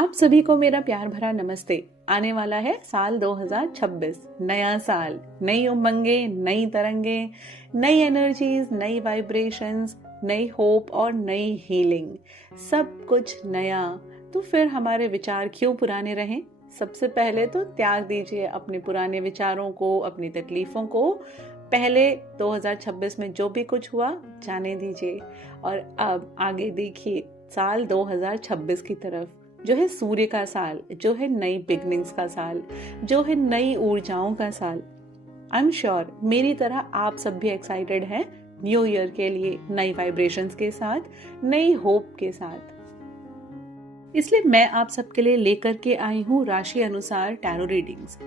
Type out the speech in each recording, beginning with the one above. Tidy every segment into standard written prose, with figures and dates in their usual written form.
आप सभी को मेरा प्यार भरा नमस्ते। आने वाला है साल 2026, नया साल, नई उमंगे, नई तरंगे, नई एनर्जीज, नई वाइब्रेशंस, नई होप और नई हीलिंग, सब कुछ नया। तो फिर हमारे विचार क्यों पुराने रहें? सबसे पहले तो त्याग दीजिए अपने पुराने विचारों को, अपनी तकलीफों को। पहले 2026 में जो भी कुछ हुआ जाने दीजिए और अब आगे देखिए साल 2026 की तरफ, जो है सूर्य का साल, जो है नई बिगनिंग्स का साल, जो है नई ऊर्जाओं का साल। आई एम श्योर मेरी तरह आप सब भी एक्साइटेड हैं न्यू ईयर के लिए, नई वाइब्रेशंस के साथ, नई होप के साथ। इसलिए मैं आप सबके लिए लेकर के आई हूँ राशि अनुसार टैरो रीडिंग्स।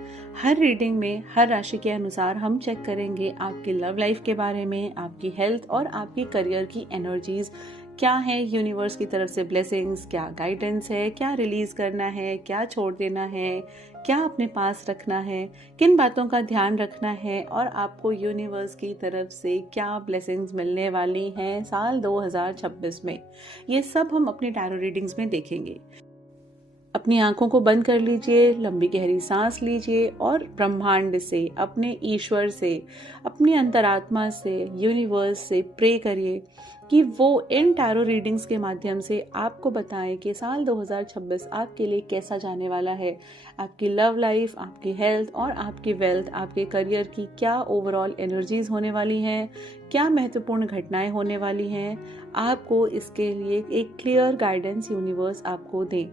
हर रीडिंग में हर राशि के अनुसार हम चेक करेंगे आपकी लव लाइफ के बारे में, आपकी हेल्थ और आपकी करियर की एनर्जीज क्या है, यूनिवर्स की तरफ से ब्लेसिंग्स, क्या गाइडेंस है, क्या रिलीज करना है, क्या छोड़ देना है, क्या अपने पास रखना है, किन बातों का ध्यान रखना है और आपको यूनिवर्स की तरफ से क्या ब्लेसिंग्स मिलने वाली हैं साल 2026 में। ये सब हम अपनी टैरो रीडिंग्स में देखेंगे। अपनी आंखों को बंद कर लीजिए, लंबी गहरी सांस लीजिए और ब्रह्मांड से, अपने ईश्वर से, अपनी अंतरात्मा से, यूनिवर्स से प्रे करिए कि वो इन टैरो रीडिंग्स के माध्यम से आपको बताएं कि साल 2026 आपके लिए कैसा जाने वाला है। आपकी लव लाइफ, आपकी हेल्थ और आपकी वेल्थ, आपके करियर की क्या ओवरऑल एनर्जीज होने वाली हैं, क्या महत्वपूर्ण घटनाएं होने वाली हैं। आपको इसके लिए एक क्लियर गाइडेंस यूनिवर्स आपको दें।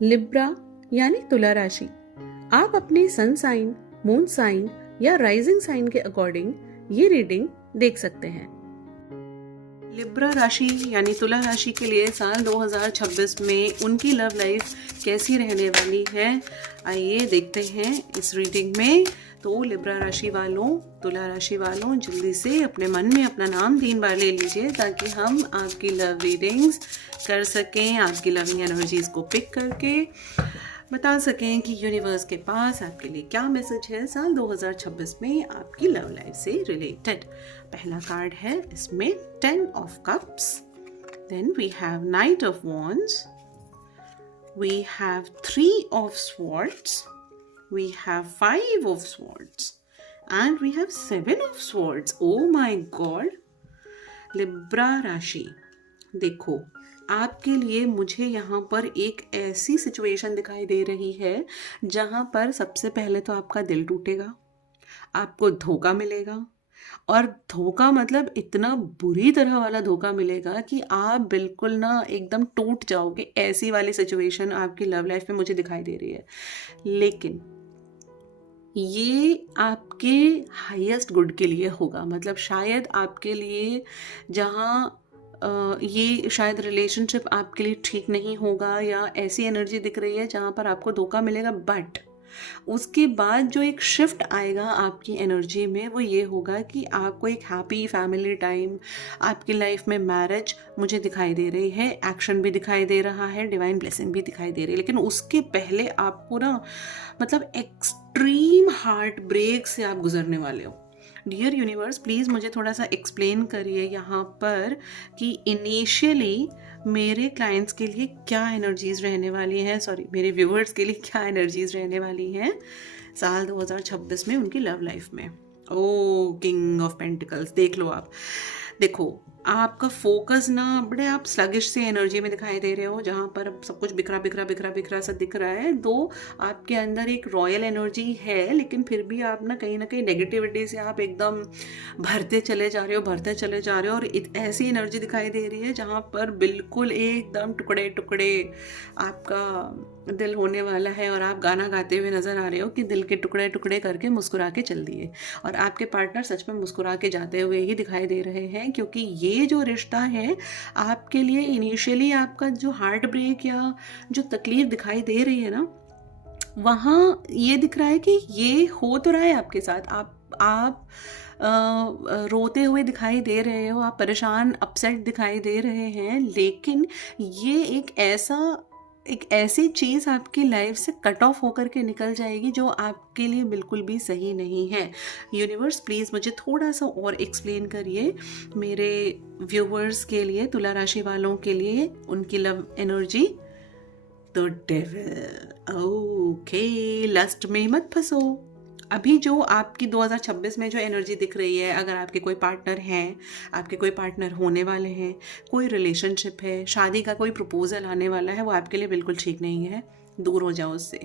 लिब्रा यानी तुला राशि, आप अपनी सन साइन, मून साइन या राइजिंग साइन के अकॉर्डिंग ये रीडिंग देख सकते हैं। लिब्रा राशि यानी तुला राशि के लिए साल 2026 में उनकी लव लाइफ कैसी रहने वाली है, आइए देखते हैं इस रीडिंग में। तो लिब्रा राशि वालों, तुला राशि वालों, जल्दी से अपने मन में अपना नाम 3 बार ले लीजिए ताकि हम आपकी लव रीडिंग्स कर सकें, आपकी लविंग एनर्जीज को पिक करके बता सकें कि यूनिवर्स के पास आपके लिए क्या मैसेज है साल 2026 में आपकी लव लाइफ से रिलेटेड। पहला कार्ड है इसमें 10 of cups, then we have knight of wands, we have 3 of swords, we have 5 of swords and we have 7 of swords. Oh my god! Libra राशि, देखो आपके लिए मुझे यहाँ पर एक ऐसी सिचुएशन दिखाई दे रही है जहाँ पर सबसे पहले तो आपका दिल टूटेगा, आपको धोखा मिलेगा और धोखा मतलब इतना बुरी तरह वाला धोखा मिलेगा कि आप बिल्कुल ना एकदम टूट जाओगे। ऐसी वाली सिचुएशन आपकी लव लाइफ में मुझे दिखाई दे रही है, लेकिन ये आपके हाईएस्ट गुड के लिए होगा। मतलब शायद आपके लिए जहाँ ये शायद रिलेशनशिप आपके लिए ठीक नहीं होगा या ऐसी एनर्जी दिख रही है जहाँ पर आपको धोखा मिलेगा, बट उसके बाद जो एक शिफ्ट आएगा आपकी एनर्जी में वो ये होगा कि आपको एक हैप्पी फैमिली टाइम, आपकी लाइफ में मैरिज मुझे दिखाई दे रही है, एक्शन भी दिखाई दे रहा है, डिवाइन ब्लेसिंग भी दिखाई दे रही है। लेकिन उसके पहले आपको ना मतलब एक्सट्रीम हार्ट ब्रेक से आप गुजरने वाले हो। डियर यूनिवर्स, प्लीज़ मुझे थोड़ा सा एक्सप्लेन करिए यहाँ पर कि इनिशियली मेरे क्लाइंट्स के लिए क्या एनर्जीज रहने वाली हैं, मेरे व्यूअर्स के लिए क्या एनर्जीज रहने वाली हैं साल 2026 में उनकी लव लाइफ में। ओ किंग ऑफ पेंटिकल्स, देख लो आप, देखो आपका फोकस ना बड़े आप स्लगिश से एनर्जी में दिखाई दे रहे हो जहाँ पर सब कुछ बिखरा बिखरा बिखरा बिखरा सा दिख रहा है। दो आपके अंदर एक रॉयल एनर्जी है, लेकिन फिर भी आप ना कहीं नेगेटिविटी से आप एकदम भरते चले जा रहे हो और ऐसी एनर्जी दिखाई दे रही है जहाँ पर बिल्कुल एकदम टुकड़े टुकड़े आपका दिल होने वाला है और आप गाना गाते हुए नजर आ रहे हो कि दिल के टुकड़े टुकड़े करके मुस्कुरा के चल दिए। और आपके पार्टनर सच में मुस्कुरा के जाते हुए ही दिखाई दे रहे हैं, क्योंकि ये जो रिश्ता है आपके लिए इनिशियली आपका जो हार्ट ब्रेक या जो तकलीफ दिखाई दे रही है ना, वहाँ ये दिख रहा है कि ये हो तो रहा है आपके साथ, आप रोते हुए दिखाई दे रहे हो, आप परेशान अपसेट दिखाई दे रहे हैं, लेकिन ये एक ऐसी चीज़ आपकी लाइफ से कट ऑफ होकर के निकल जाएगी जो आपके लिए बिल्कुल भी सही नहीं है। यूनिवर्स प्लीज़ मुझे थोड़ा सा और एक्सप्लेन करिए मेरे व्यूवर्स के लिए, तुला राशि वालों के लिए उनकी love energy the devil. Okay, lust में मत फंसो। अभी जो आपकी 2026 में जो एनर्जी दिख रही है, अगर आपके कोई पार्टनर हैं, आपके कोई पार्टनर होने वाले हैं, कोई रिलेशनशिप है, शादी का कोई प्रपोजल आने वाला है, वो आपके लिए बिल्कुल ठीक नहीं है। दूर हो जाओ उससे,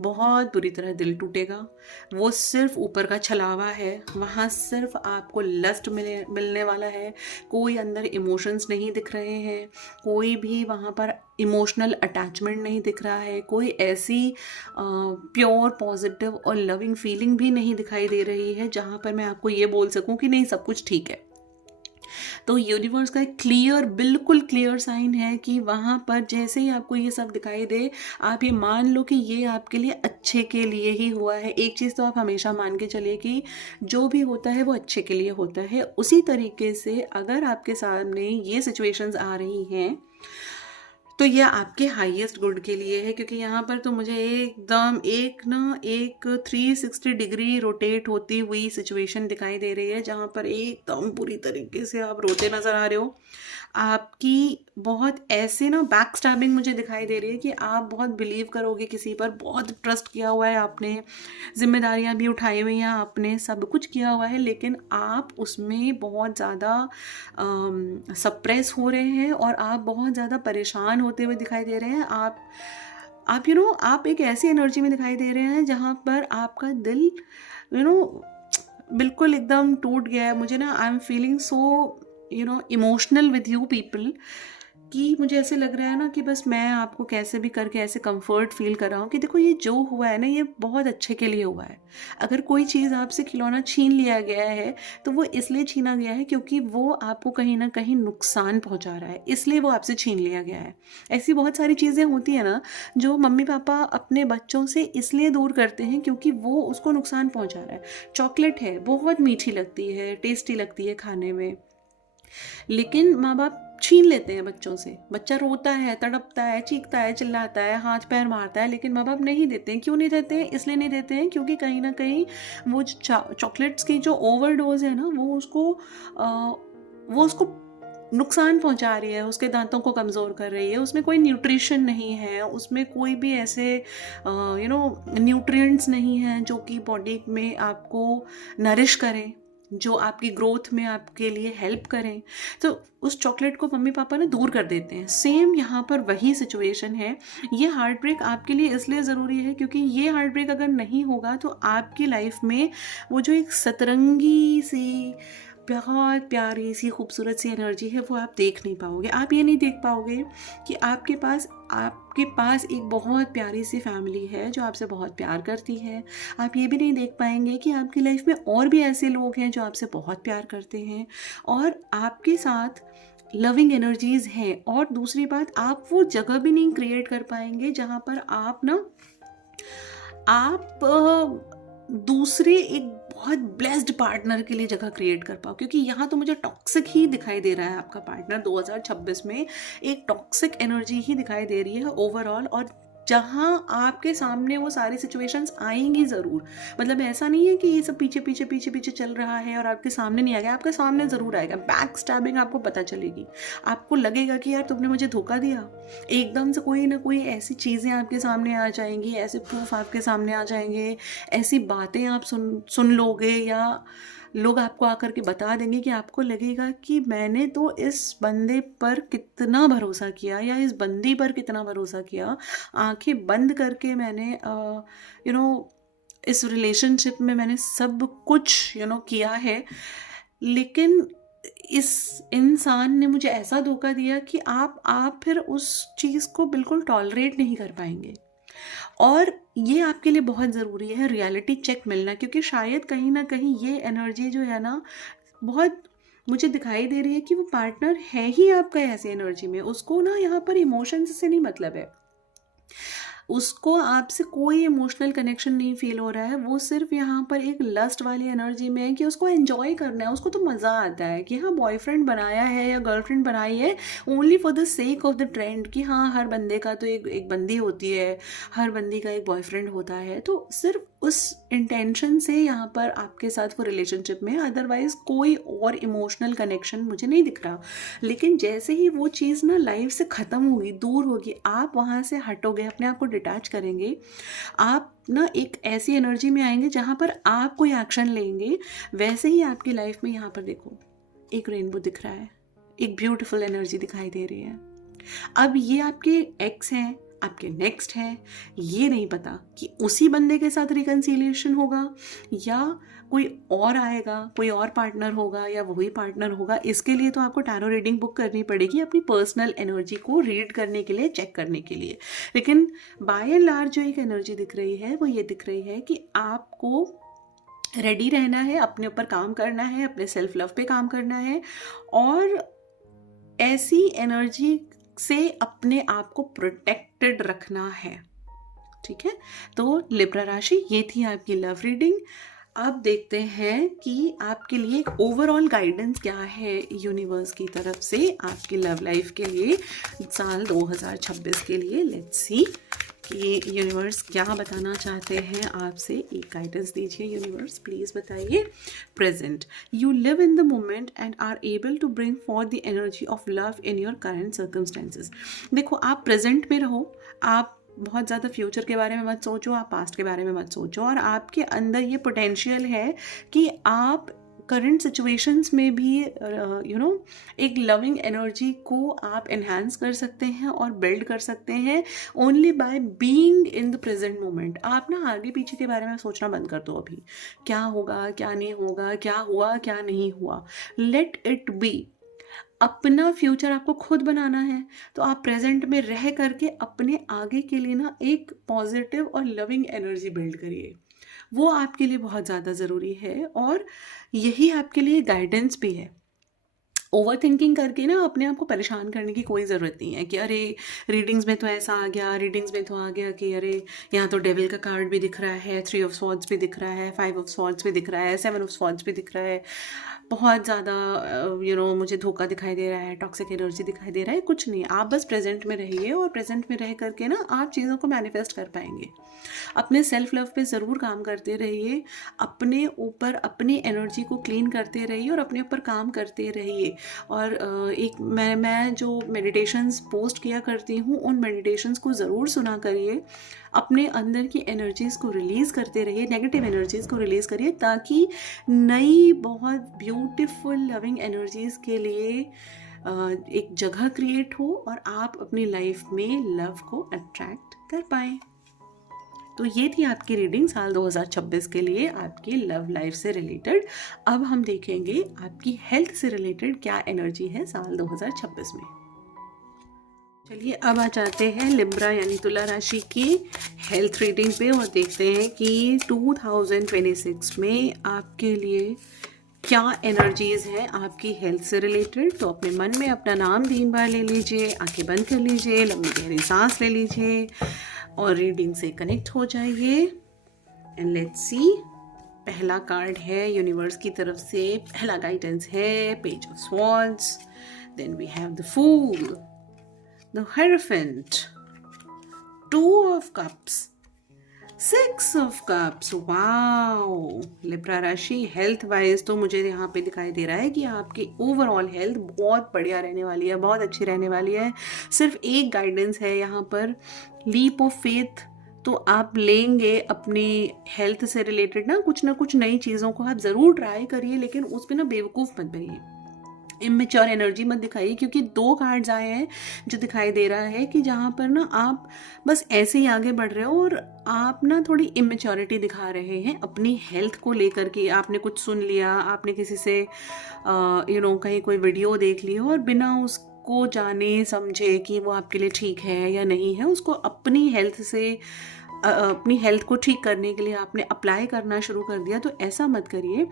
बहुत बुरी तरह दिल टूटेगा। वो सिर्फ ऊपर का छलावा है, वहाँ सिर्फ आपको लस्ट मिलने वाला है। कोई अंदर इमोशंस नहीं दिख रहे हैं, कोई भी वहाँ पर इमोशनल अटैचमेंट नहीं दिख रहा है, कोई ऐसी प्योर पॉजिटिव और लविंग फीलिंग भी नहीं दिखाई दे रही है जहाँ पर मैं आपको ये बोल सकूँ कि नहीं सब कुछ ठीक है। तो यूनिवर्स का एक क्लियर, बिल्कुल क्लियर साइन है कि वहाँ पर जैसे ही आपको ये सब दिखाई दे, आप ये मान लो कि ये आपके लिए अच्छे के लिए ही हुआ है। एक चीज़ तो आप हमेशा मान के चलिए कि जो भी होता है वो अच्छे के लिए होता है। उसी तरीके से अगर आपके सामने ये सिचुएशंस आ रही हैं तो ये आपके हाईएस्ट गुड के लिए है, क्योंकि यहाँ पर तो मुझे एकदम एक 360 डिग्री रोटेट होती हुई सिचुएशन दिखाई दे रही है, जहाँ पर एकदम पूरी तरीके से आप रोते नज़र आ रहे हो। आपकी बहुत ऐसे ना बैक स्टैबिंग मुझे दिखाई दे रही है कि आप बहुत बिलीव करोगे किसी पर, बहुत ट्रस्ट किया हुआ है आपने, जिम्मेदारियां भी उठाई हुई हैं आपने, सब कुछ किया हुआ है, लेकिन आप उसमें बहुत ज़्यादा सप्रेस हो रहे हैं और आप बहुत ज़्यादा परेशान होते हुए दिखाई दे रहे हैं। आप आप एक ऐसी एनर्जी में दिखाई दे रहे हैं जहाँ पर आपका दिल बिल्कुल एकदम टूट गया है। मुझे ना I am feeling so emotional with you people, कि मुझे ऐसे लग रहा है ना कि बस मैं आपको कैसे भी करके ऐसे कंफर्ट फील कर रहा हूँ कि देखो ये जो हुआ है ना ये बहुत अच्छे के लिए हुआ है। अगर कोई चीज़ आपसे खिलौना छीन लिया गया है तो वो इसलिए छीना गया है क्योंकि वो आपको कहीं ना कहीं नुकसान पहुँचा रहा है, इसलिए वो आपसे छीन लिया गया है। ऐसी बहुत सारी चीज़ें होती है ना जो मम्मी पापा अपने बच्चों से इसलिए दूर करते हैं क्योंकि वो उसको नुकसान पहुँचा रहा है। चॉकलेट है, बहुत मीठी लगती है, टेस्टी लगती है खाने में, लेकिन माँ बाप छीन लेते हैं बच्चों से। बच्चा रोता है, तड़पता है, चीखता है, चिल्लाता है, हाथ पैर मारता है, लेकिन माँ बाप नहीं देते हैं। क्यों नहीं देते हैं? इसलिए नहीं देते हैं क्योंकि कहीं ना कहीं वो चॉकलेट्स की जो ओवरडोज है ना वो उसको नुकसान पहुंचा रही है, उसके दांतों को कमज़ोर कर रही है। उसमें कोई न्यूट्रिशन नहीं है, उसमें कोई भी ऐसे न्यूट्रिएंट्स नहीं हैं जो कि बॉडी में आपको नरिश करें, जो आपकी ग्रोथ में आपके लिए हेल्प करें। तो उस चॉकलेट को मम्मी पापा ना दूर कर देते हैं। सेम यहाँ पर वही सिचुएशन है। ये हार्ट ब्रेक आपके लिए इसलिए ज़रूरी है क्योंकि ये हार्ट ब्रेक अगर नहीं होगा तो आपकी लाइफ में वो जो एक सतरंगी सी बहुत प्यारी सी खूबसूरत सी एनर्जी है वो आप देख नहीं पाओगे। आप ये नहीं देख पाओगे कि आपके पास एक बहुत प्यारी सी फैमिली है जो आपसे बहुत प्यार करती है। आप ये भी नहीं देख पाएंगे कि आपकी लाइफ में और भी ऐसे लोग हैं जो आपसे बहुत प्यार करते हैं और आपके साथ लविंग एनर्जीज हैं। और दूसरी बात, आप वो जगह भी नहीं क्रिएट कर पाएंगे जहाँ पर आप दूसरे एक बहुत ब्लेस्ड पार्टनर के लिए जगह क्रिएट कर पाओ, क्योंकि यहाँ तो मुझे टॉक्सिक ही दिखाई दे रहा है। आपका पार्टनर 2026 में एक टॉक्सिक एनर्जी ही दिखाई दे रही है ओवरऑल। और जहाँ आपके सामने वो सारी सिचुएशंस आएंगी ज़रूर, मतलब ऐसा नहीं है कि ये सब पीछे पीछे पीछे पीछे चल रहा है और आपके सामने नहीं आएगा, आपके सामने ज़रूर आएगा। बैक स्टैबिंग आपको पता चलेगी, आपको लगेगा कि यार तुमने मुझे धोखा दिया। एकदम से कोई ना कोई ऐसी चीज़ें आपके सामने आ जाएंगी, ऐसे प्रूफ आपके सामने आ जाएंगे, ऐसी बातें आप सुन लोगे या लोग आपको आकर के बता देंगे कि आपको लगेगा कि मैंने तो इस बंदे पर कितना भरोसा किया या इस बंदी पर कितना भरोसा किया। आंखें बंद करके मैंने इस रिलेशनशिप में मैंने सब कुछ किया है, लेकिन इस इंसान ने मुझे ऐसा धोखा दिया कि आप फिर उस चीज़ को बिल्कुल टॉलरेट नहीं कर पाएंगे। और ये आपके लिए बहुत ज़रूरी है रियलिटी चेक मिलना, क्योंकि शायद कहीं ना कहीं ये एनर्जी जो है ना बहुत मुझे दिखाई दे रही है कि वो पार्टनर है ही आपका ऐसी एनर्जी में, उसको ना यहाँ पर इमोशंस से नहीं मतलब है। उसको आपसे कोई इमोशनल कनेक्शन नहीं फील हो रहा है, वो सिर्फ यहाँ पर एक लस्ट वाली एनर्जी में है कि उसको एंजॉय करना है, उसको तो मज़ा आता है कि हाँ बॉयफ्रेंड बनाया है या गर्लफ्रेंड बनाई है only for the sake of the trend, कि हाँ हर बंदे का तो एक बंदी होती है, हर बंदी का एक बॉयफ्रेंड होता है, तो सिर्फ उस इंटेंशन से यहाँ पर आपके साथ वो रिलेशनशिप में, अदरवाइज कोई और इमोशनल कनेक्शन मुझे नहीं दिख रहा। लेकिन जैसे ही वो चीज़ ना लाइफ से ख़त्म होगी, दूर होगी, आप वहाँ से हटोगे, अपने आप को डिटैच करेंगे, आप ना एक ऐसी एनर्जी में आएंगे जहाँ पर आप कोई एक्शन लेंगे, वैसे ही आपकी लाइफ में यहाँ पर देखो एक रेनबो दिख रहा है, एक ब्यूटीफुल एनर्जी दिखाई दे रही है। अब ये आपके एक्स हैं, आपके नेक्स्ट हैं, ये नहीं पता कि उसी बंदे के साथ रिकन्सिलिएशन होगा या कोई और आएगा, कोई और पार्टनर होगा या वही पार्टनर होगा। इसके लिए तो आपको टैरो रीडिंग बुक करनी पड़ेगी अपनी पर्सनल एनर्जी को रीड करने के लिए, चेक करने के लिए। लेकिन बाय एंड लार्ज जो एक एनर्जी दिख रही है वो ये दिख रही है कि आपको रेडी रहना है, अपने ऊपर काम करना है, अपने सेल्फ लव पे काम करना है और ऐसी एनर्जी से अपने आप को प्रोटेक्टेड रखना है। ठीक है, तो लिब्रा राशि ये थी आपकी लव रीडिंग। अब देखते हैं कि आपके लिए एक ओवरऑल गाइडेंस क्या है यूनिवर्स की तरफ से आपकी लव लाइफ के लिए साल 2026 के लिए। लेट्स सी कि यूनिवर्स क्या बताना चाहते हैं आपसे। एक गाइडेंस दीजिए यूनिवर्स, प्लीज़ बताइए। Present, you live in the moment and are able to bring forth the energy of love in your current circumstances. देखो, आप प्रेजेंट में रहो, आप बहुत ज़्यादा फ्यूचर के बारे में मत सोचो, आप पास्ट के बारे में मत सोचो, और आपके अंदर ये पोटेंशियल है कि आप करंट सिचुएशंस में भी एक लविंग एनर्जी को आप एनहांस कर सकते हैं और बिल्ड कर सकते हैं only by being in the present moment. आप ना आगे पीछे के बारे में सोचना बंद कर दो। अभी क्या होगा, क्या नहीं होगा, क्या हुआ, क्या नहीं हुआ, लेट इट बी। अपना फ्यूचर आपको खुद बनाना है, तो आप प्रेजेंट में रह करके अपने आगे के लिए ना एक पॉजिटिव और लविंग एनर्जी बिल्ड करिए। वो आपके लिए बहुत ज़्यादा ज़रूरी है और यही आपके लिए गाइडेंस भी है। ओवर थिंकिंग करके ना अपने आप को परेशान करने की कोई ज़रूरत नहीं है कि अरे रीडिंग्स में तो ऐसा आ गया, रीडिंग्स में तो आ गया कि अरे यहाँ तो डेविल का कार्ड भी दिख रहा है, 3 ऑफ स्वॉर्ड्स भी दिख रहा है, 5 ऑफ स्वॉर्ड्स भी दिख रहा है, 7 ऑफ स्वॉर्ड्स भी दिख रहा है, बहुत ज़्यादा मुझे धोखा दिखाई दे रहा है, टॉक्सिक एनर्जी दिखाई दे रहा है। कुछ नहीं, आप बस प्रेजेंट में रहिए और प्रेजेंट में रह करके ना आप चीज़ों को मैनिफेस्ट कर पाएंगे। अपने सेल्फ लव पे ज़रूर काम करते रहिए, अपने ऊपर अपनी एनर्जी को क्लीन करते रहिए और अपने ऊपर काम करते रहिए। और एक मैं जो मेडिटेशंस पोस्ट किया करती हूँ, उन मेडिटेशंस को ज़रूर सुना करिए, अपने अंदर की एनर्जीज़ को रिलीज़ करते रहिए, नेगेटिव एनर्जीज़ को रिलीज़ करिए, ताकि नई बहुत ब्यूटीफुल लविंग एनर्जीज़ के लिए एक जगह क्रिएट हो और आप अपनी लाइफ में लव को अट्रैक्ट कर पाएँ। तो ये थी आपकी रीडिंग साल 2026 के लिए आपकी लव लाइफ से रिलेटेड। अब हम देखेंगे आपकी हेल्थ से रिलेटेड क्या एनर्जी है साल 2026 में। चलिए अब आ जाते हैं लिब्रा यानी तुला राशि की हेल्थ रीडिंग पे और देखते हैं कि 2026 में आपके लिए क्या एनर्जीज़ हैं आपकी हेल्थ से रिलेटेड। तो अपने मन में अपना नाम 3 बार ले लीजिए, आंखें बंद कर लीजिए, लंबी गहरी सांस ले लीजिए और रीडिंग से कनेक्ट हो जाइए। एंड लेट्स सी, पहला कार्ड है यूनिवर्स की तरफ से, पहला गाइडेंस है page of swords, then we have the fool, the hierophant, 2 of cups, 6 of cups. Wow, Libra राशि हेल्थ वाइज तो मुझे यहाँ पे दिखाई दे रहा है कि आपकी ओवरऑल हेल्थ बहुत बढ़िया रहने वाली है, बहुत अच्छी रहने वाली है। सिर्फ एक गाइडेंस है यहाँ पर, लीप ऑफ फेथ। तो आप लेंगे अपनी हेल्थ से रिलेटेड ना कुछ नई चीज़ों को आप ज़रूर ट्राई करिए, लेकिन उस पर ना बेवकूफ़ मत बनिए, इमेच्योर एनर्जी मत दिखाइए, क्योंकि 2 कार्ड्स आए हैं जो दिखाई दे रहा है कि जहाँ पर ना आप बस ऐसे ही आगे बढ़ रहे हो और आप ना थोड़ी इमेच्योरिटी दिखा रहे हैं अपनी हेल्थ को लेकर के। आपने कुछ सुन लिया, आपने किसी से कहीं कोई वीडियो देख ली और बिना उसको जाने समझे कि वो आपके लिए ठीक है या नहीं है, उसको अपनी हेल्थ से अपनी हेल्थ को ठीक करने के लिए आपने अप्लाई करना शुरू कर दिया, तो ऐसा मत करिए।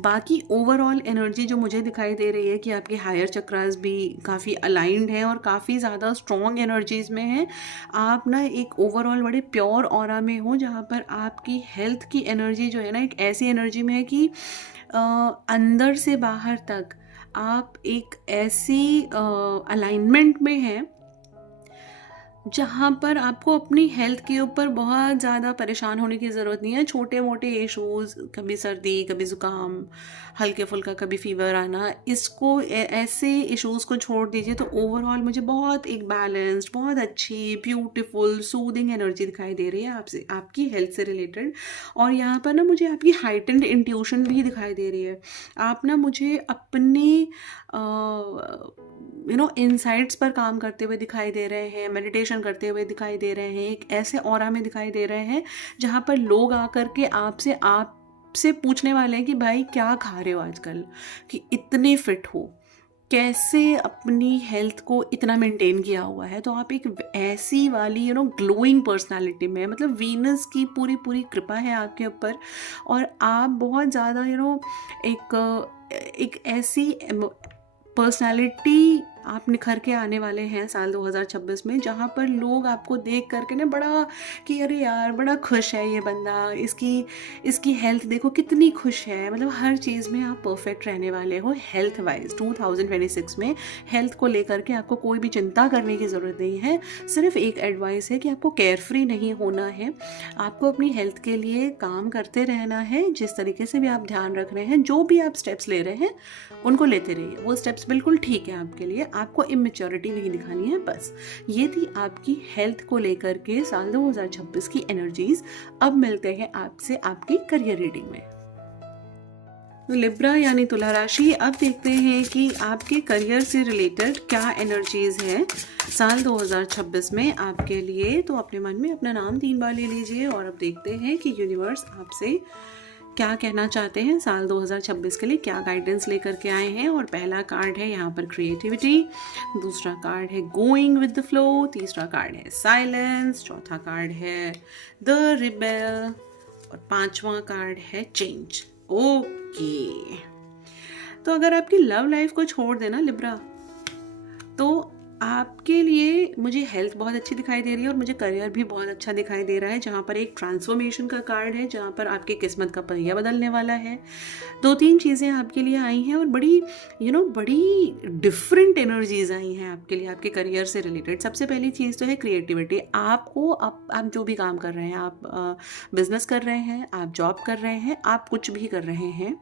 बाकी ओवरऑल एनर्जी जो मुझे दिखाई दे रही है कि आपके हायर चक्रास भी काफ़ी अलाइंड हैं और काफ़ी ज़्यादा स्ट्रॉन्ग एनर्जीज़ में हैं। आप ना एक ओवरऑल बड़े प्योर ऑरा में हो, जहाँ पर आपकी हेल्थ की एनर्जी जो है ना एक ऐसी एनर्जी में है कि अंदर से बाहर तक आप एक ऐसी अलाइनमेंट में हैं जहाँ पर आपको अपनी हेल्थ के ऊपर बहुत ज़्यादा परेशान होने की ज़रूरत नहीं है। छोटे मोटे इश्यूज़, कभी सर्दी, कभी ज़ुकाम, हल्के फुल्का कभी फीवर आना, इसको ऐसे इश्यूज़ को छोड़ दीजिए। तो ओवरऑल मुझे बहुत एक बैलेंस्ड, बहुत अच्छी, ब्यूटीफुल, सूदिंग एनर्जी दिखाई दे रही है आपसे, आपकी हेल्थ से रिलेटेड। और यहाँ पर ना मुझे आपकी हाइटेंड इंट्यूशन भी दिखाई दे रही है। आप ना मुझे अपने इनसाइट्स पर काम करते हुए दिखाई दे रहे हैं, मेडिटेशन करते हुए दिखाई दे रहे हैं, एक ऐसे ऑरा में दिखाई दे रहे हैं जहाँ पर लोग आकर के आपसे पूछने वाले हैं कि भाई क्या खा रहे हो आजकल, कि इतने फिट हो, कैसे अपनी हेल्थ को इतना मेंटेन किया हुआ है। तो आप एक ऐसी वाली ग्लोइंग पर्सनालिटी में, मतलब वीनस की पूरी पूरी कृपा है आपके ऊपर। और आप बहुत ज़्यादा एक ऐसी पर्सनालिटी आप निखर के आने वाले हैं साल 2026 में, जहाँ पर लोग आपको देख करके ना बड़ा कि अरे यार बड़ा खुश है ये बंदा, इसकी हेल्थ देखो कितनी खुश है। मतलब हर चीज़ में आप परफेक्ट रहने वाले हो हेल्थ वाइज। 2026 में हेल्थ को लेकर के आपको कोई भी चिंता करने की ज़रूरत नहीं है। सिर्फ एक एडवाइस है कि आपको केयर फ्री नहीं होना है, आपको अपनी हेल्थ के लिए काम करते रहना है। जिस तरीके से भी आप ध्यान रख रहे हैं, जो भी आप स्टेप्स ले रहे हैं, उनको लेते रहिए। वो स्टेप्स बिल्कुल ठीक है आपके लिए, आपको इमेच्योरिटी नहीं दिखानी है बस। ये थी आपकी हेल्थ को लेकर के साल 2026 की एनर्जीज। अब मिलते हैं आपसे आपकी करियर रीडिंग में। लिब्रा यानी तुला राशि, अब देखते हैं कि आपके करियर से रिलेटेड क्या एनर्जीज है साल 2026 में आपके लिए। तो अपने मन में अपना नाम 3 बार ले लीजिए और अब देखते हैं कि यूनिवर्स आपसे क्या कहना चाहते हैं साल 2026 के लिए, क्या गाइडेंस लेकर के आए हैं। और पहला कार्ड है यहाँ पर क्रिएटिविटी, दूसरा कार्ड है गोइंग विद द फ्लो, तीसरा कार्ड है साइलेंस, चौथा कार्ड है द रिबेल और 5वां कार्ड है चेंज। ओके, तो अगर आपकी लव लाइफ को छोड़ देना लिब्रा, तो आपके लिए मुझे हेल्थ बहुत अच्छी दिखाई दे रही है और मुझे करियर भी बहुत अच्छा दिखाई दे रहा है, जहाँ पर एक ट्रांसफॉर्मेशन का कार्ड है, जहाँ पर आपकी किस्मत का पहिया बदलने वाला है। 2-3 चीज़ें आपके लिए आई हैं और बड़ी डिफरेंट एनर्जीज आई हैं आपके लिए आपके करियर से रिलेटेड। सबसे पहली चीज़ तो है क्रिएटिविटी। आपको आप जो भी काम कर रहे हैं, आप बिजनेस कर रहे हैं, आप जॉब कर रहे हैं, आप कुछ भी कर रहे हैं,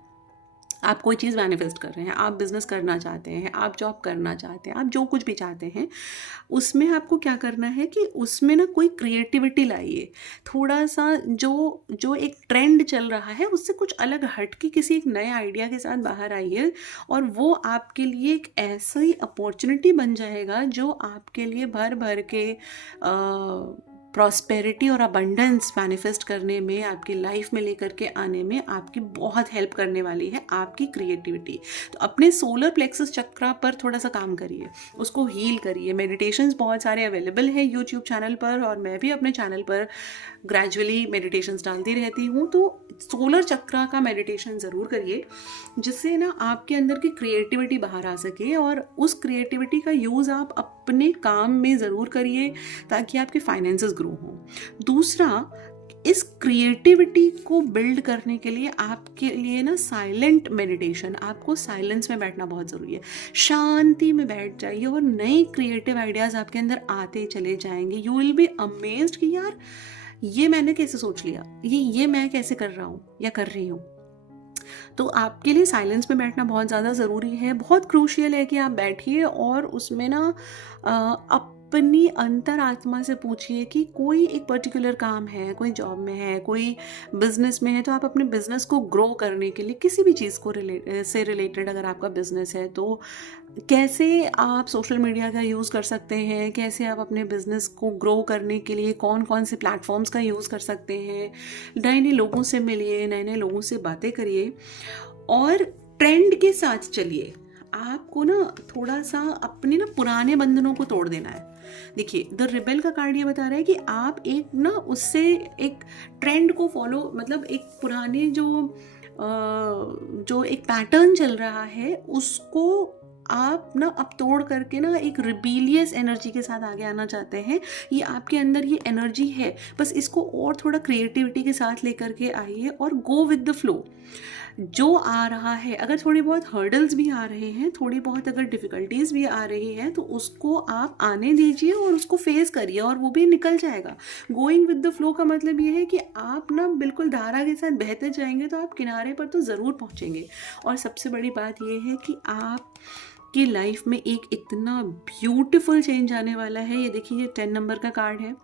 आप कोई चीज़ मैनिफेस्ट कर रहे हैं, आप बिज़नेस करना चाहते हैं, आप जॉब करना चाहते हैं, आप जो कुछ भी चाहते हैं, उसमें आपको क्या करना है कि उसमें ना कोई क्रिएटिविटी लाइए। थोड़ा सा जो एक ट्रेंड चल रहा है उससे कुछ अलग हट के किसी एक नए आइडिया के साथ बाहर आइए, और वो आपके लिए एक ऐसी अपॉर्चुनिटी बन जाएगा जो आपके लिए भर भर के प्रॉस्पेरिटी और अबंडेंस मैनिफेस्ट करने में, आपकी लाइफ में लेकर के आने में आपकी बहुत हेल्प करने वाली है आपकी क्रिएटिविटी। तो अपने सोलर प्लेक्सस चक्रा पर थोड़ा सा काम करिए, उसको हील करिए। मेडिटेशंस बहुत सारे अवेलेबल है यूट्यूब चैनल पर, और मैं भी अपने चैनल पर ग्रेजुअली मेडिटेशंस डालती रहती हूँ। तो सोलर चक्रा का मेडिटेशन ज़रूर करिए, जिससे ना आपके अंदर की क्रिएटिविटी बाहर आ सके, और उस क्रिएटिविटी का यूज़ आप अपने काम में ज़रूर करिए ताकि आपके फाइनेंसेस ग्रो हों। दूसरा, इस क्रिएटिविटी को बिल्ड करने के लिए आपके लिए ना साइलेंट मेडिटेशन, आपको साइलेंस में बैठना बहुत ज़रूरी है। शांति में बैठ जाइए और नए क्रिएटिव आइडियाज़ आपके अंदर आते चले जाएंगे। यू विल बी अमेज्ड कि यार ये मैंने कैसे सोच लिया, ये मैं कैसे कर रहा हूँ या कर रही हूँ। तो आपके लिए साइलेंस में बैठना बहुत ज़्यादा ज़रूरी है। बहुत क्रूशियल है कि आप बैठिए और उसमें ना अपनी अंतरात्मा से पूछिए कि कोई एक पर्टिकुलर काम है, कोई जॉब में है, कोई बिजनेस में है, तो आप अपने बिजनेस को ग्रो करने के लिए किसी भी चीज़ को से रिलेटेड अगर आपका बिजनेस है तो कैसे आप सोशल मीडिया का यूज़ कर सकते हैं, कैसे आप अपने बिजनेस को ग्रो करने के लिए कौन कौन से प्लेटफॉर्म्स का यूज़ कर सकते हैं। नए नए लोगों से मिलिए, नए नए लोगों से बातें करिए और ट्रेंड के साथ चलिए। आपको ना थोड़ा सा अपने ना पुराने बंधनों को तोड़ देना है। देखिए, द रिबेल का कार्ड ये बता रहा है कि आप एक ना उससे एक ट्रेंड को फॉलो, मतलब एक पुराने जो एक पैटर्न चल रहा है उसको आप ना अब तोड़ करके ना एक रिबेलियस एनर्जी के साथ आगे आना चाहते हैं। ये आपके अंदर ये एनर्जी है, बस इसको और थोड़ा क्रिएटिविटी के साथ लेकर के आइए और गो विद द फ्लो। जो आ रहा है, अगर थोड़ी बहुत हर्डल्स भी आ रहे हैं, थोड़ी बहुत अगर डिफ़िकल्टीज भी आ रही हैं, तो उसको आप आने दीजिए और उसको फेस करिए और वो भी निकल जाएगा। गोइंग विद द फ्लो का मतलब ये है कि आप ना बिल्कुल धारा के साथ बहते जाएंगे तो आप किनारे पर तो ज़रूर पहुँचेंगे। और सबसे बड़ी बात ये है कि आप की लाइफ में एक इतना ब्यूटीफुल चेंज आने वाला है। ये देखिए, ये 10 नंबर का कार्ड है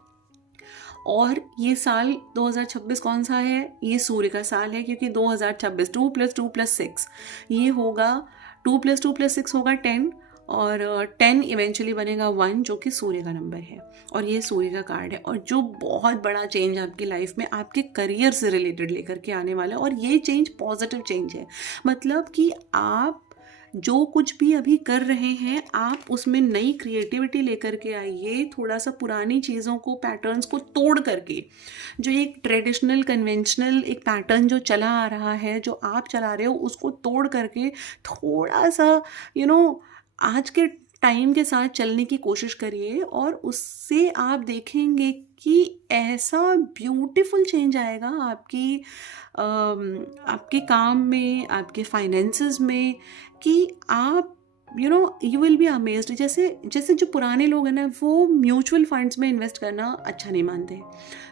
और ये साल 2026 कौन सा है? ये सूर्य का साल है, क्योंकि 2026 2 + 2 + 6 ये होगा, 2 + 2 + 6 होगा 10 और 10 इवेंचुअली बनेगा 1, जो कि सूर्य का नंबर है और ये सूर्य का कार्ड है। और जो बहुत बड़ा चेंज आपकी लाइफ में आपके करियर से रिलेटेड लेकर के आने वाला है, और ये चेंज पॉजिटिव चेंज है। मतलब कि आप जो कुछ भी अभी कर रहे हैं, आप उसमें नई क्रिएटिविटी लेकर के आइए, थोड़ा सा पुरानी चीज़ों को, पैटर्न्स को तोड़ करके। जो एक ट्रेडिशनल कन्वेंशनल एक पैटर्न जो चला आ रहा है, जो आप चला रहे हो, उसको तोड़ करके थोड़ा सा आज के टाइम के साथ चलने की कोशिश करिए और उससे आप देखेंगे कि ऐसा ब्यूटीफुल चेंज आएगा आपके काम में, आपके फाइनेंसेस में, कि आप यू विल बी अमेज्ड। जैसे जो पुराने लोग हैं ना, वो म्यूचुअल फंड्स में इन्वेस्ट करना अच्छा नहीं मानते,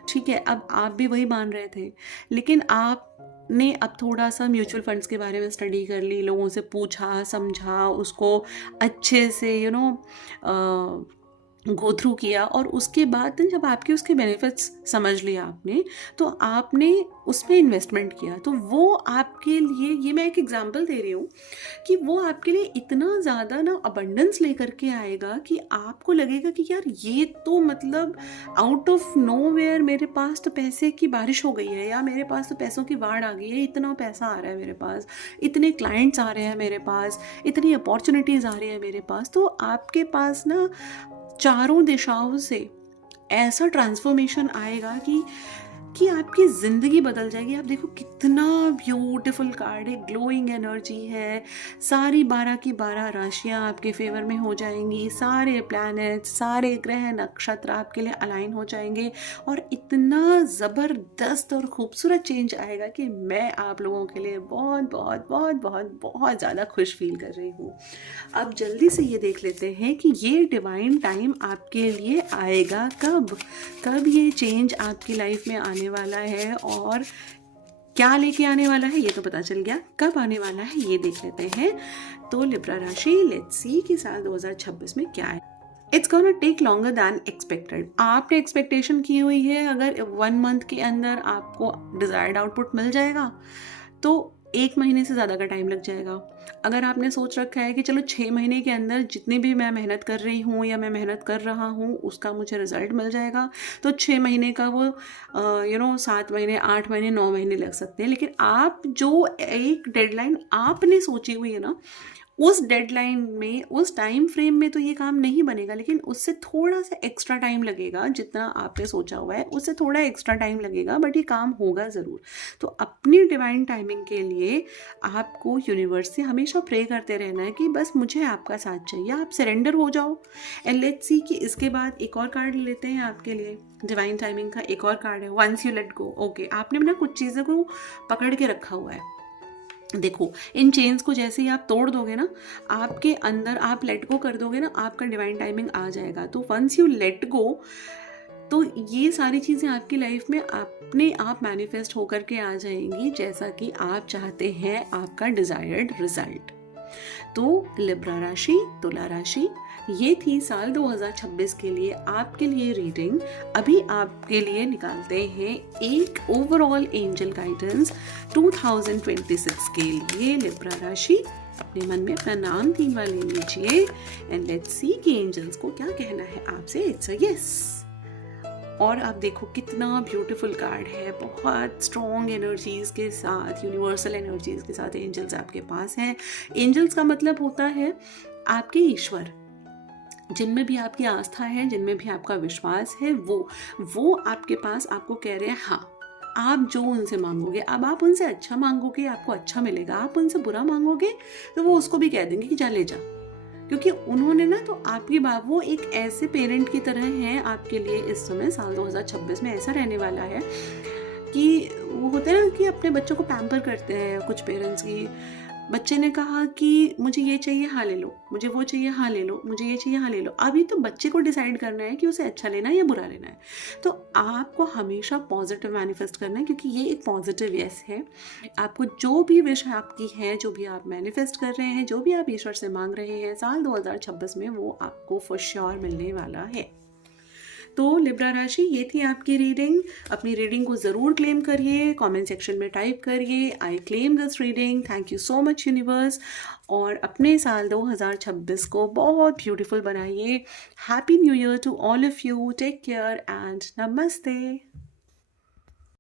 ठीक है, अब आप भी वही मान रहे थे, लेकिन आपने अब थोड़ा सा म्यूचुअल फंड्स के बारे में स्टडी कर ली, लोगों से पूछा समझा, उसको अच्छे से गो थ्रू किया, और उसके बाद जब आपके उसके बेनिफिट्स समझ लिया आपने, तो आपने उसमें इन्वेस्टमेंट किया, तो वो आपके लिए, ये मैं एक एग्जांपल दे रही हूँ कि वो आपके लिए इतना ज़्यादा ना अबंडेंस लेकर के आएगा कि आपको लगेगा कि यार ये तो मतलब आउट ऑफ नोवेयर मेरे पास तो पैसे की बारिश हो गई है, या मेरे पास तो पैसों की बाढ़ आ गई है, इतना पैसा आ रहा है मेरे पास, इतने क्लाइंट्स आ रहे हैं मेरे पास, इतनी अपॉर्चुनिटीज़ आ रही है मेरे पास। तो आपके पास ना चारों दिशाओं से ऐसा ट्रांसफॉर्मेशन आएगा कि आपकी ज़िंदगी बदल जाएगी। आप देखो कितना ब्यूटीफुल कार्ड है, ग्लोइंग एनर्जी है, सारी 12 की 12 राशियाँ आपके फेवर में हो जाएंगी, सारे प्लैनेट्स, सारे ग्रह नक्षत्र आपके लिए अलाइन हो जाएंगे, और इतना ज़बरदस्त और खूबसूरत चेंज आएगा कि मैं आप लोगों के लिए बहुत बहुत बहुत बहुत बहुत ज़्यादा खुश फील कर रही हूँ। अब जल्दी से ये देख लेते हैं कि ये डिवाइन टाइम आपके लिए आएगा कब ये चेंज आपकी लाइफ में आने वाला है, और क्या लेके आने वाला है ये तो पता चल गया, कब आने वाला है ये देख लेते हैं। तो लिब्रा राशि, लेट्स सी कि साल 2026 में क्या है। It's gonna take longer than expected. आपने एक्सपेक्टेशन की हुई है अगर 1 मंथ के अंदर आपको डिजायर्ड आउटपुट मिल जाएगा, तो 1 महीने से ज़्यादा का टाइम लग जाएगा। अगर आपने सोच रखा है कि चलो 6 महीने के अंदर जितनी भी मैं मेहनत कर रही हूँ या मैं मेहनत कर रहा हूँ उसका मुझे रिजल्ट मिल जाएगा, तो 6 महीने का वो 7 महीने, 8 महीने, 9 महीने लग सकते हैं। लेकिन आप जो एक डेडलाइन आपने सोची हुई है ना, उस डेडलाइन में, उस टाइम फ्रेम में तो ये काम नहीं बनेगा, लेकिन उससे थोड़ा सा एक्स्ट्रा टाइम लगेगा। जितना आपने सोचा हुआ है उससे थोड़ा एक्स्ट्रा टाइम लगेगा, बट ये काम होगा ज़रूर। तो अपनी डिवाइन टाइमिंग के लिए आपको यूनिवर्स से हमेशा प्रे करते रहना है कि बस मुझे आपका साथ चाहिए, आप सरेंडर हो जाओ। एंड लेट्स सी कि इसके बाद एक और कार्ड लेते हैं आपके लिए। डिवाइन टाइमिंग का एक और कार्ड है, once you let go. Okay, आपने ना कुछ चीज़ों को पकड़ के रखा हुआ है। देखो, इन चेन्स को जैसे ही आप तोड़ दोगे ना, आपके अंदर आप लेट गो कर दोगे ना, आपका डिवाइन टाइमिंग आ जाएगा। तो वंस यू लेट गो, तो ये सारी चीज़ें आपकी लाइफ में अपने आप मैनिफेस्ट होकर के आ जाएंगी, जैसा कि आप चाहते हैं, आपका डिजायर्ड रिजल्ट। तो लिब्रा राशि, तुला राशि, ये थी साल 2026 के लिए आपके लिए रीडिंग। अभी आपके लिए निकालते हैं एक ओवरऑल एंजल गाइडेंस 2026 के लिए। लिब्रा राशि, अपने मन में अपना नाम 3 बार ले लीजिए एंड लेट्स सी कि एंजल्स को क्या कहना है आपसे। It's a yes. और आप देखो कितना ब्यूटीफुल कार्ड है, बहुत स्ट्रॉन्ग एनर्जीज के साथ, यूनिवर्सल एनर्जीज के साथ एंजल्स आपके पास हैं। एंजल्स का मतलब होता है आपके ईश्वर, जिनमें भी आपकी आस्था है, जिनमें भी आपका विश्वास है, वो आपके पास आपको कह रहे हैं हाँ, आप जो उनसे मांगोगे, अब आप उनसे अच्छा मांगोगे आपको अच्छा मिलेगा, आप उनसे बुरा मांगोगे तो वो उसको भी कह देंगे कि जा ले जा, क्योंकि उन्होंने ना तो आपकी बात, वो एक ऐसे पेरेंट की तरह हैं आपके लिए। इस समय साल 2026 में ऐसा रहने वाला है कि वो होते हैं ना कि अपने बच्चों को पैम्पर करते हैं कुछ पेरेंट्स की। बच्चे ने कहा कि मुझे ये चाहिए हाँ ले लो, मुझे वो चाहिए हाँ ले लो, मुझे ये चाहिए हाँ ले लो। अभी तो बच्चे को डिसाइड करना है कि उसे अच्छा लेना है या बुरा लेना है। तो आपको हमेशा पॉजिटिव मैनिफेस्ट करना है, क्योंकि ये एक पॉजिटिव यस है। आपको जो भी विश आपकी है, जो भी आप मैनिफेस्ट कर रहे हैं, जो भी आप ईश्वर से मांग रहे हैं, साल 2026 में वो आपको फॉर श्योर मिलने वाला है। तो लिब्रा राशि, ये थी आपकी रीडिंग। अपनी रीडिंग को ज़रूर क्लेम करिए, कमेंट सेक्शन में टाइप करिए I claim this reading, thank you so much universe. और अपने साल 2026 को बहुत ब्यूटीफुल बनाइए। Happy new year to all of you, take care and नमस्ते।